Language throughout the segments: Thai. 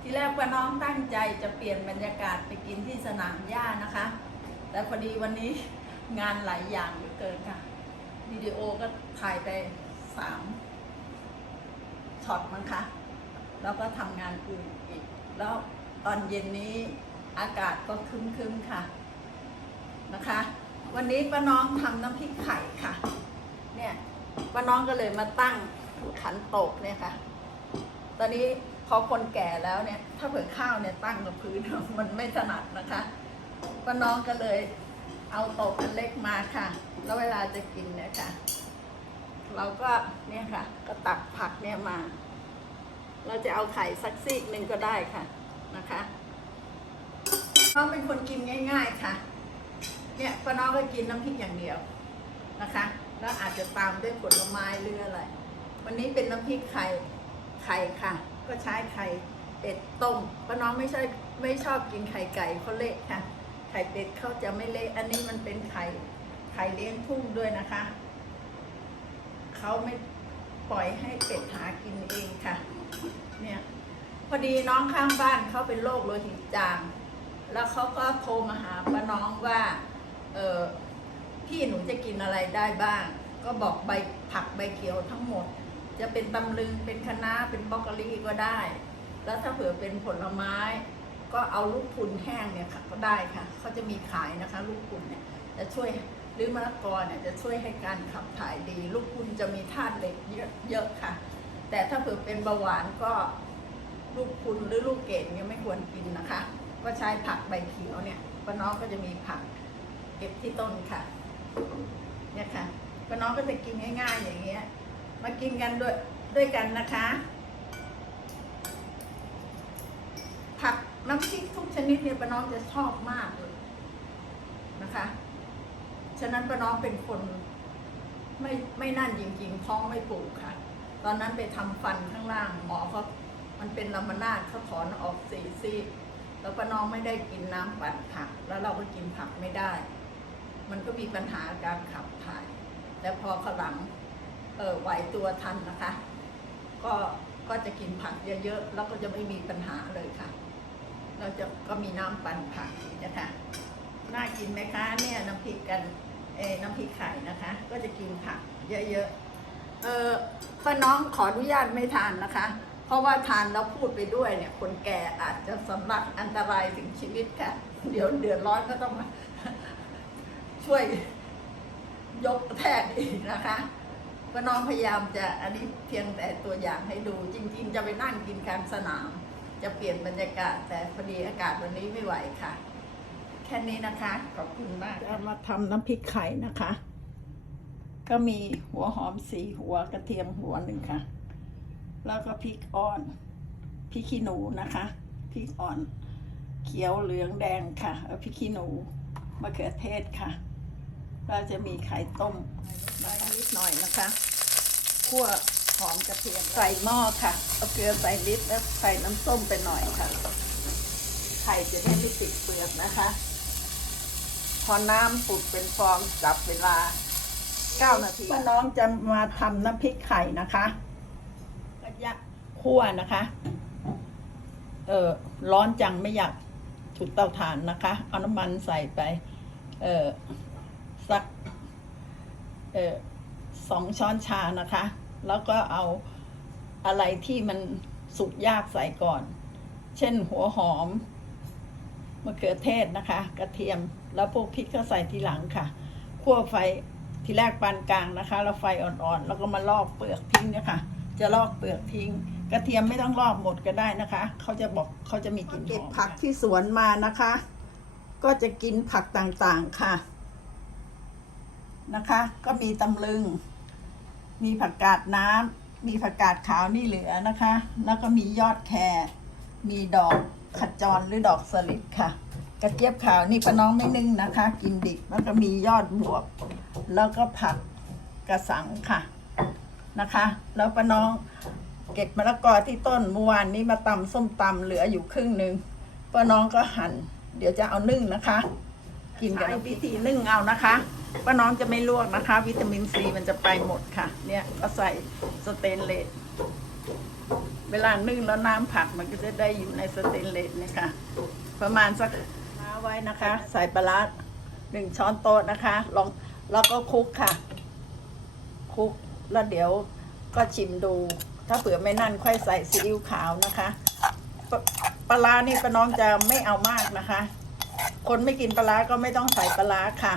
ที่แรกป้าน้องตั้งใจจะเปลี่ยนบรรยากาศไปกินที่สนามหญ้านะคะ แต่พอดีวันนี้งานหลายอย่างเหลือเกินค่ะวิดีโอก็ถ่ายไปสามช็อตมั้งคะแล้วก็ทำงานอื่นอีก แล้วตอนเย็นนี้อากาศก็คึ้มๆค่ะนะคะ วันนี้ป้าน้องทำน้ำพริกไข่ค่ะ เนี่ยป้าน้องก็เลยมาตั้งขันโตกเนี่ยค่ะ ตอนนี้พอคนแก่แล้วเนี่ย ถ้าเผื่อข้าวเนี่ยตั้งกับพื้นมันไม่ถนัดนะคะป้าน้องก็เลยเอาโตกอันเล็กมาค่ะ แล้วเวลาจะกินเนี่ยค่ะ เราก็เนี่ยค่ะ ก็ตักผักเนี่ยมา เราจะเอาไข่สักซีกหนึ่งก็ได้ค่ะนะคะน้องเป็นคนกินง่าย ๆค่ะ เนี่ยป้าน้องก็กินน้ำพริกอย่างเดียวนะคะ แล้วอาจจะตามด้วยผลไม้หรืออะไร วันนี้เป็นน้ำพริกไข่ ไข่ค่ะ ก็ใช้ไข่เป็ดต้มป้าน้องไม่ใช่ไม่ชอบกินไข่ไก่เขาเละค่ะ ไข่เป็ดเขาจะไม่เละอันนี้มันเป็นไข่ไข่เลี้ยงทุ่งด้วยนะคะเขาไม่ปล่อยให้เป็ดหากินเองค่ะ เนี่ยพอดีน้องข้างบ้านเขาเป็นโรคโลหิตจาง แล้วเขาก็โทรมาหาป้าน้องว่า เออพี่หนูจะกินอะไรได้บ้าง ก็บอกใบผักใบเขียวทั้งหมด จะเป็นตำลึงเป็นคะน้าเป็นบรอกโคลีก็ได้ แล้วถ้าเผื่อเป็นผลไม้ ก็เอาลูกพุนแห้งเนี่ยค่ะก็ได้ค่ะเขาจะมีขายนะคะ ลูกพุนเนี่ยจะช่วยหรือมะละกอเนี่ยจะช่วยให้การขับถ่ายดี ลูกพุนจะมีธาตุเหล็กเยอะเยอะค่ะ แต่ถ้าเผื่อเป็นเบาหวานก็ลูกพุนหรือลูกเกดเนี่ยไม่ควรกินนะคะ ก็ใช้ผักใบเขียวเนี่ยป้าน้องก็จะมีผักเก็บที่ต้นค่ะเนี่ยค่ะป้าน้องก็จะกินง่าย ๆ อย่างเงี้ย มากินกันด้วยด้วยกันนะคะ ผักน้ำพริกทุกชนิดเนี่ยป้าน้องจะชอบมากเลยนะคะ ฉะนั้นป้าน้องเป็นคนไม่ไม่นั่นจริงๆท้องไม่ปลูกค่ะ ตอนนั้นไปทำฟันข้างล่างหมอเขามันเป็นลำมานาดเขาถอนออกสี่ซี่แล้วป้าน้องไม่ได้กินน้ำปั่นผัก แล้วเราก็กินผักไม่ได้ มันก็มีปัญหาการขับถ่าย แต่พอขลัง เออไหวตัวทันนะคะ ก็ก็จะกินผักเยอะๆแล้วก็จะไม่มีปัญหาเลยค่ะ เราจะก็มีน้ำปั่นผักนะคะน่ากินไหมคะเนี่ยน้ำพริกกันเอน้ำพริกไข่นะคะ ก็จะกินผักเยอะๆเออป้าน้องขออนุญาตไม่ทานนะคะ เพราะว่าทานแล้วพูดไปด้วยเนี่ย คนแก่อาจจะสำลักอันตรายถึงชีวิตค่ะ เดี๋ยวเดือดร้อนก็ต้องมาช่วยยกแทกอีกนะคะ ป้าน้องพยายามจะอันนี้เพียงแต่ตัวอย่างให้ดู จริง ๆ จะไปนั่งกินกลารสนาม จะเปลี่ยนบรรยากาศ แต่พอดีอากาศวันนี้ไม่ไหวค่ะ แค่นี้นะคะ ขอบคุณมากจะมาทำน้ำพริกไข่นะคะ ก็มีหัวหอมสี่หัวกระเทียมหัวหนึ่งค่ะ แล้วก็พริกอ่อนพริกขี้หนูนะคะพริกอ่อนเขียวเหลืองแดงค่ะแล้วพริกขี้หนูมะเขือเทศค่ะเราจะมีไข่ต้มน้อยนิดหน่อยนะคะ คั่วหอมกระเทียมใส่หม้อค่ะ เอาเกลือใส่นิดแล้วใส่น้ำส้มไปหน่อยค่ะ ไข่จะได้ไม่ติดเปลือกนะคะ พอน้ำปุดเป็นฟองจับเวลา9นาทีป้าน้องจะมาทำน้ำพริกไข่นะคะก็ยะคั่วนะคะ เออร้อนจังไม่อยากจุดเตาถ่านนะคะ เอาน้ำมันใส่ไป เออสัก เออ สองช้อนชานะคะ แล้วก็เอาอะไรที่มันสุกยากใส่ก่อน เช่นหัวหอมมะเขือเทศนะคะ กระเทียมแล้วพวกพริกก็ใส่ทีหลังค่ะคั่วไฟทีแรกปานกลางนะคะ แล้วไฟอ่อนๆ แล้วก็มาลอกเปลือกทิ้งเนี่ยค่ะ จะลอกเปลือกทิ้ง กระเทียมไม่ต้องลอกหมดก็ได้นะคะ เขาจะบอกเขาจะมีกลิ่นเก็บผักที่สวนมานะคะ ก็จะกินผักต่างๆค่ะ นะคะ ก็มีตำลึง มีผักกาดน้ำมีผักกาดขาวนี่เหลือนะคะ แล้วก็มียอดแครมีดอกขจรหรือดอกสลิดค่ะ กระเจี๊ยบขาวนี่ป้าน้องไม่นึ่งนะคะ กินดิบแล้วก็มียอดบวบ แล้วก็ผักกระสังค่ะนะคะ แล้วป้าน้องเก็บมะละกอที่ต้นเมื่อวานนี้มาตำส้มตำเหลืออยู่ครึ่งหนึ่งป้าน้องก็หั่น เดี๋ยวจะเอานึ่งนะคะ กินกับวิธีนึ่งเอานะคะป้าน้องจะไม่ลวกนะคะ วิตามินซีมันจะไปหมดค่ะ เนี่ยก็ใส่สเตนเลสเวลานึ่งแล้วน้ำผักมันก็จะได้อยู่ในสเตนเลสนะคะประมาณสักน้าไว้นะคะ ใส่ปลาร้าหนึ่งช้อนโต๊ะนะคะลองแล้วก็คลุกค่ะคลุกแล้วเดี๋ยวก็ชิมดู ถ้าเผื่อไม่นั่นค่อยใส่ซีอิ๊วขาวนะคะปลาปลาร้านี่ป้าน้องจะไม่เอามากนะคะ คนไม่กินปลาร้าก็ไม่ต้องใส่ปลาร้าค่ะ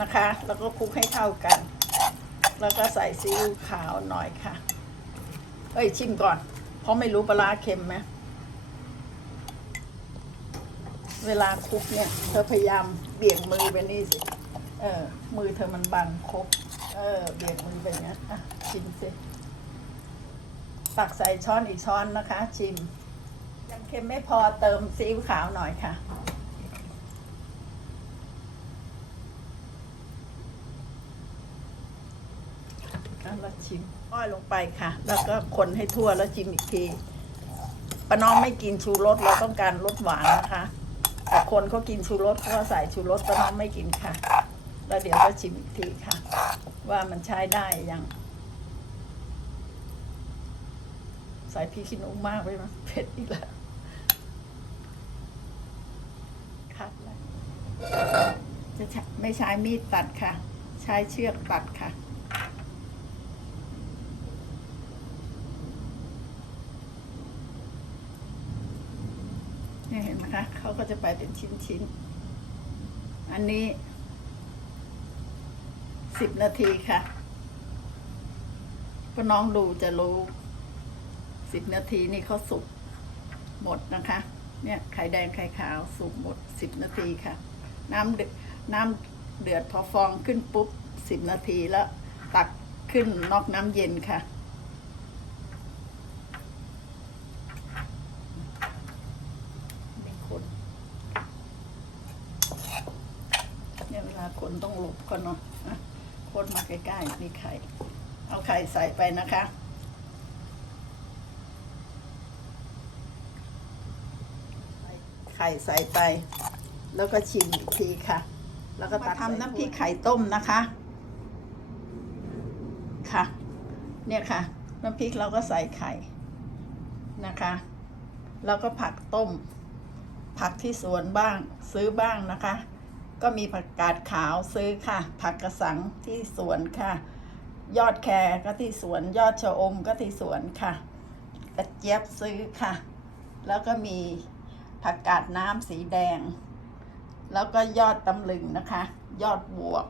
นะคะ แล้วก็คลุกให้เข้ากัน แล้วก็ใส่ซีอิ๊วขาวหน่อยค่ะ เอ้ยชิมก่อน เพราะไม่รู้ปลาร้าเค็มไหมเวลาคลุกเนี่ย เธอพยายามเบี่ยงมือไปนี่สิ เออ มือเธอมันบังครบเออ เบี่ยงมือไปอย่างนี้นอะชิมสิตักใส่ช้อนอีกช้อนนะคะ ชิม เค็มไม่พอเติมซีอิ๊วขาวหน่อยค่ะ แล้วชิมอ้อยลงไปค่ะ แล้วก็คนให้ทั่วแล้วชิมอีกทีป้าน้องไม่กินชูรสเราต้องการรสหวานนะคะแต่คนเขากินชูรสเขาใส่ชูรสป้าน้องไม่กินค่ะ แล้วเดี๋ยวก็ชิมอีกทีค่ะ ว่ามันใช้ได้ยังใส่พริกขี้หนูมากไปมั้ยเผ็ดอีกแล้วคัดเลย จะไม่ใช้มีดตัดค่ะ ใช้เชือกตัดค่ะเนี่ยเห็นไหมคะเขาก็จะไปเป็นชิ้นๆ อันนี้สิบนาทีค่ะก็น้องดูจะรู้สิบนาทีนี่เขาสุกหมดนะคะ เนี่ยไข่แดงไข่ขาวสุกหมดสิบนาทีค่ะ น้ำเดือดน้ำเดือดพอฟองขึ้นปุ๊บสิบนาทีแล้วตักขึ้นนอกน้ำเย็นค่ะไม่คนเนี่ยเวลาคนต้องหลบก่อนเนาะอะคนมาใกล้ๆมีไข่ เอาไข่ใส่ไปนะคะไข่ใส่ไป แล้วก็ชิมอีกทีค่ะ แล้วก็ทำน้ำพริกไข่ต้มนะคะ ค่ะ เนี่ยค่ะ น้ำพริกเราก็ใส่ไข่นะคะ แล้วก็ผักต้ม ผักที่สวนบ้างซื้อบ้างนะคะ ก็มีผักกาดขาวซื้อค่ะ ผักกระสังที่สวนค่ะ ยอดแครก็ที่สวน ยอดชะอมก็ที่สวนค่ะ กระเจี๊ยบซื้อค่ะ แล้วก็มีผักกาดน้ำสีแดง แล้วก็ยอดตำลึงนะคะ ยอดบวบ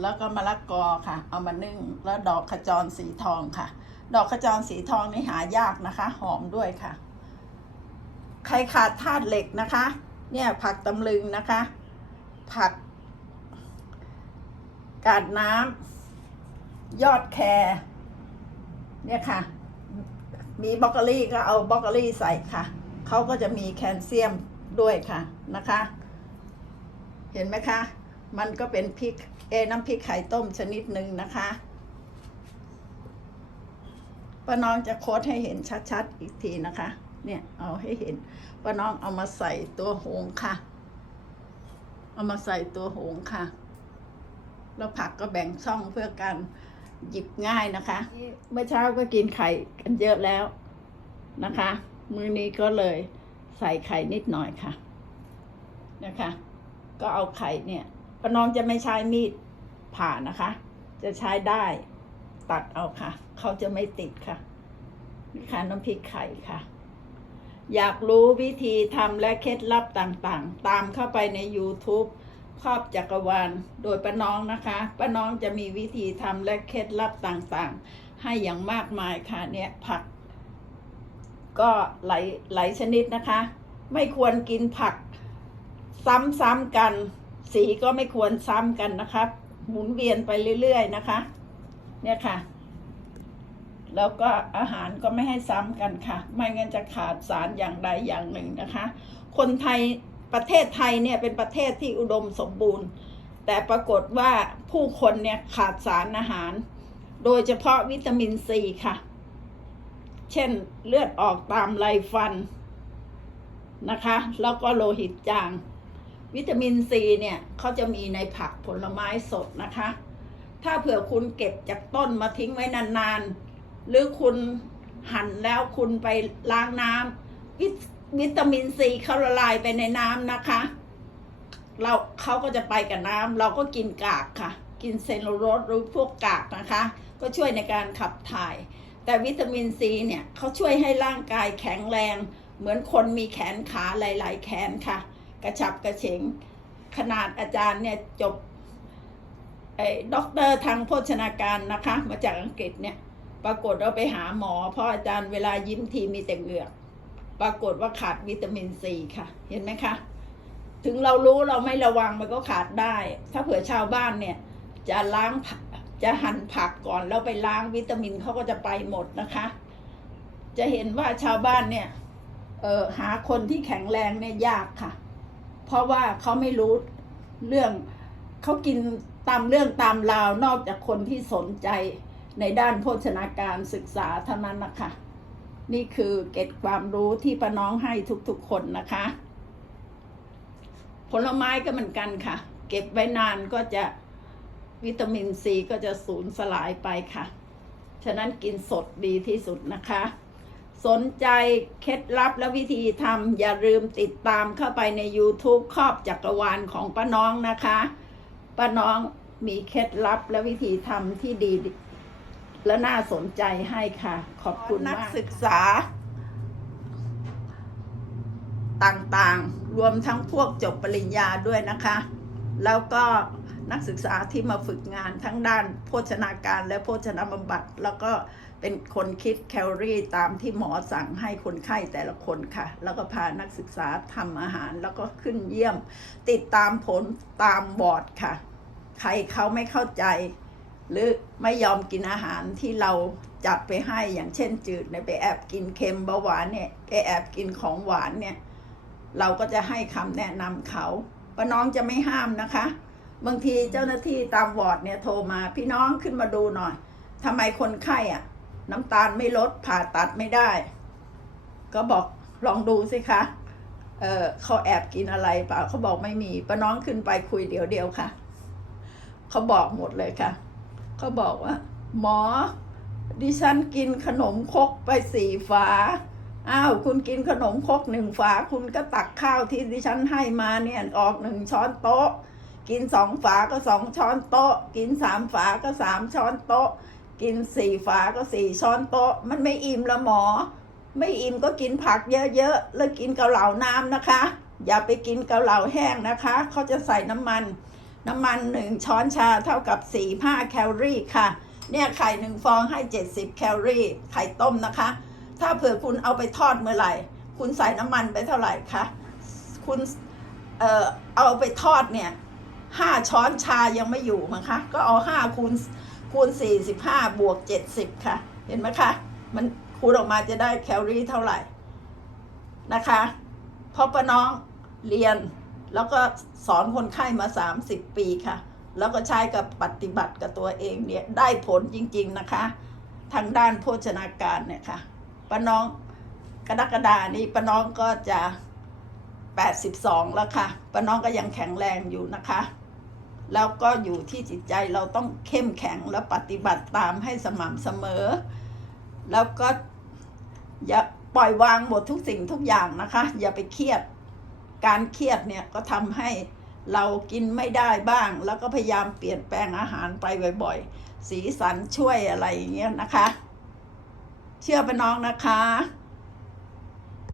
แล้วก็มะละกอค่ะ เอามานึ่ง แล้วดอกขจรสีทองค่ะ ดอกขจรสีทองนี่หายากนะคะ หอมด้วยค่ะ ใครขาดธาตุเหล็กนะคะ เนี่ยผักตำลึงนะคะ ผัก กาดน้ำยอดแครเนี่ยค่ะ มีบรอกโคลีก็เอาบรอกโคลีใส่ค่ะ เขาก็จะมีแคลเซียมด้วยค่ะนะคะ เห็นไหมคะ มันก็เป็นพริกเอน้ำพริกไข่ต้มชนิดหนึ่งนะคะป้าน้องจะโค้ดให้เห็นชัดๆ อีกทีนะคะ เนี่ยเอาให้เห็นป้าน้องเอามาใส่ตัวหงค่ะ เอามาใส่ตัวหงค่ะ แล้วผักก็แบ่งช่องเพื่อการหยิบง่ายนะคะ เมื่อเช้าก็กินไข่กันเยอะแล้วนะคะ มื้อนี้ก็เลยใส่ไข่นิดหน่อยค่ะ นะคะ ก็เอาไข่เนี่ยป้าน้องจะไม่ใช้มีดผ่านะคะ จะใช้ได้ตัดเอาค่ะ เขาจะไม่ติดค่ะนี่ค่ะน้ำพริกไข่ค่ะ อยากรู้วิธีทำและเคล็ดลับต่างๆ ตามเข้าไปใน YouTube ครอบจักรวาลโดยป้าน้องนะคะป้าน้องจะมีวิธีทำและเคล็ดลับต่างๆ ให้อย่างมากมายค่ะเนี่ยผัก ก็หลายหลายชนิดนะคะ ไม่ควรกินผัก ซ้ำๆกัน สีก็ไม่ควรซ้ำกันนะคะหมุนเวียนไปเรื่อยๆนะคะ เนี่ยค่ะ แล้วก็อาหารก็ไม่ให้ซ้ำกันค่ะ ไม่งั้นจะขาดสารอย่างใดอย่างหนึ่งนะคะ คนไทยประเทศไทยเนี่ยเป็นประเทศที่อุดมสมบูรณ์ แต่ปรากฏว่าผู้คนเนี่ยขาดสารอาหาร โดยเฉพาะวิตามินซีค่ะ เช่นเลือดออกตามไรฟันนะคะ แล้วก็โลหิตจาง วิตามินซีเนี่ยเขาจะมีในผักผลไม้สดนะคะ ถ้าเผื่อคุณเก็บจากต้นมาทิ้งไว้นานๆ หรือคุณหั่นแล้วคุณไปล้างน้ำวิตวิตามินซีเขาละลายไปในน้ำนะคะ เราเขาก็จะไปกับน้ำเราก็กินกากค่ะ กินเซลลูโลสหรือพวกกากนะคะ ก็ช่วยในการขับถ่าย แต่วิตามินซีเนี่ยเขาช่วยให้ร่างกายแข็งแรง เหมือนคนมีแขนขาหลาย ๆ แขนค่ะ กระฉับกระเฉง ขนาดอาจารย์เนี่ยจบไอ้ด็อกเตอร์ทางโภชนาการนะคะ มาจากอังกฤษเนี่ย ปรากฏเราไปหาหมอ เพราะอาจารย์เวลายิ้มทีมีแต่เหงือกปรากฏว่าขาดวิตามินซีค่ะ เห็นไหมคะ ถึงเรารู้เราไม่ระวังมันก็ขาดได้ ถ้าเผื่อชาวบ้านเนี่ย จะล้างจะหั่นผักก่อนแล้วไปล้างวิตามินเขาก็จะไปหมดนะคะ จะเห็นว่าชาวบ้านเนี่ย เออหาคนที่แข็งแรงเนี่ยยากค่ะ เพราะว่าเขาไม่รู้เรื่องเขากินตามเรื่องตามราวนอกจากคนที่สนใจในด้านโภชนาการศึกษาเท่านั้นนะคะ นี่คือเก็ดความรู้ที่ป้าน้องให้ทุกๆคนนะคะ ผลไม้ก็เหมือนกันค่ะ เก็บไว้นานก็จะวิตามินซีก็จะสูญสลายไปค่ะ ฉะนั้นกินสดดีที่สุดนะคะ สนใจเคล็ดลับและวิธีทำอย่าลืมติดตามเข้าไปใน YouTube ครอบจักรวาลของป้าน้องนะคะป้าน้องมีเคล็ดลับและวิธีทำที่ดี และน่าสนใจให้ค่ะ ขอบคุณนักศึกษา ต่างๆ รวมทั้งพวกจบปริญญาด้วยนะคะ แล้วก็นักศึกษาที่มาฝึกงานทั้งด้านโภชนาการและโภชนาบำบัดแล้วก็ เป็นคนคิดแคลอรี่ตามที่หมอสั่งให้คนไข้แต่ละคนค่ะ แล้วก็พานักศึกษาทำอาหารแล้วก็ขึ้นเยี่ยม ติดตามผลตามบอร์ดค่ะ ใครเขาไม่เข้าใจ หรือไม่ยอมกินอาหารที่เราจัดไปให้อย่างเช่นจืดเนี่ยไปแอบกินเค็มเบาหวานเนี่ยไปแอบกินของหวานเนี่ยเราก็จะให้คำแนะนำเขาป้าน้องจะไม่ห้ามนะคะ บางทีเจ้าหน้าที่ตามวอร์ดเนี่ยโทรมาพี่น้องขึ้นมาดูหน่อยทำไมคนไข้อะ น้ำตาลไม่ลดผ่าตัดไม่ได้ ก็บอกลองดูสิคะ เออเขาแอบกินอะไรเปล่าเขาบอกไม่มีป้าน้องขึ้นไปคุยเดี๋ยวเดียวค่ะ เขาบอกหมดเลยค่ะ เขาบอกว่า หมอ ดิฉันกินขนมคกไปสี่ฝา อ้าว คุณกินขนมคกหนึ่งฝา คุณก็ตักข้าวที่ดิฉันให้มาเนี่ยออกหนึ่งช้อนโต๊ะ กินสองฝาก็สองช้อนโต๊ะ กินสามฝาก็สามช้อนโต๊ะ กินสี่ฝาก็สี่ช้อนโต๊ะ มันไม่อิ่มละหมอ ไม่อิ่มก็กินผักเยอะๆ แล้วกินเกาเหลาน้ำนะคะ อย่าไปกินเกาเหลาแห้งนะคะ เขาจะใส่น้ำมัน น้ำมันหนึ่งช้อนชาเท่ากับสี่ห้าแคลอรี่ค่ะ เนี่ยไข่หนึ่งฟองให้เจ็ดสิบแคลอรี่ ไข่ต้มนะคะ ถ้าเผื่อคุณเอาไปทอดเมื่อไหร่ คุณใส่น้ำมันไปเท่าไหร่คะคุณเอ่อเอาไปทอดเนี่ยห้าช้อนชายังไม่อยู่มั้งคะ ก็เอาห้าคูณ คูณสี่สิบห้าบวกเจ็ดสิบค่ะ เห็นไหมคะ มันคูณออกมาจะได้แคลอรี่เท่าไหร่นะคะเพราะป้าน้องเรียนแล้วก็สอนคนไข้มาสามสิบปีค่ะ แล้วก็ใช้กับปฏิบัติกับตัวเองเนี่ยได้ผลจริง ๆนะคะ ทางด้านโภชนาการเนี่ยค่ะป้าน้องกระดกฎานี้ป้าน้องก็จะ 82 แล้วค่ะป้าน้องก็ยังแข็งแรงอยู่นะคะ แล้วก็อยู่ที่จิตใจเราต้องเข้มแข็งและปฏิบัติตามให้สม่ำเสมอ แล้วก็อย่าปล่อยวางหมดทุกสิ่งทุกอย่างนะคะ อย่าไปเครียด การเครียดเนี่ยก็ทำให้เรากินไม่ได้บ้าง แล้วก็พยายามเปลี่ยนแปลงอาหารไปบ่อยๆ สีสันช่วยอะไรอย่างเงี้ยนะคะ เชื่อป้าน้องนะคะ